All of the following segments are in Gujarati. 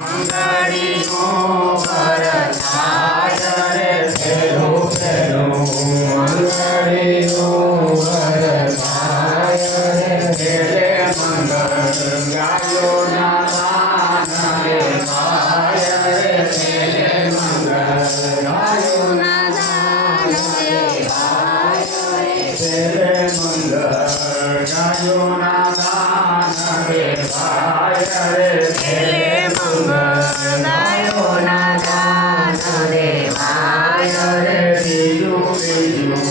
મંગળીનો વરસાય રે ફેરો ફેરો મંગળીનો વરસાય રે ફેરે મંગળ ગાયો ના દાન રે ભાય રે ફેરે મંગળ ગાયો ના દાન રે ભાય રે ફેરે મંગળ ગાયો ના દાન રે ભાય રે ફેરે મંગળાયો ના દાન રે ભાય રે બીજું બીજું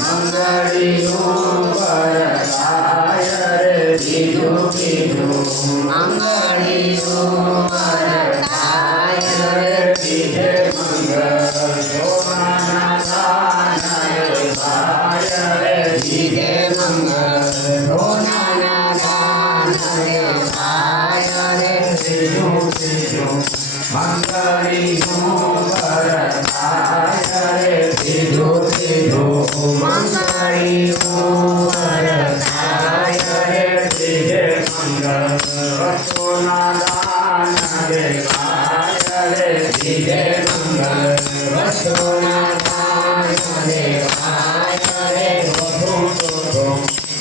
મંગળીનું વરસાય રે બીજું બીજું મંગળીનું વરસાય રે બીજે મંગળ સોનાના દાન રે ભાય રે બીજે મંગળ સોનાના દાન રે ભાય રે બીજું બીજું મંગળીનું વરસાય રે બીજું બીજું મંગળીનું વરસાય રે બીજે મંગળ વસ્તુના દાન રે ભાય રે બીજે મંગળ વસ્તુના દાન રે ભાય રે વધુ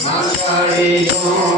મંગળીનું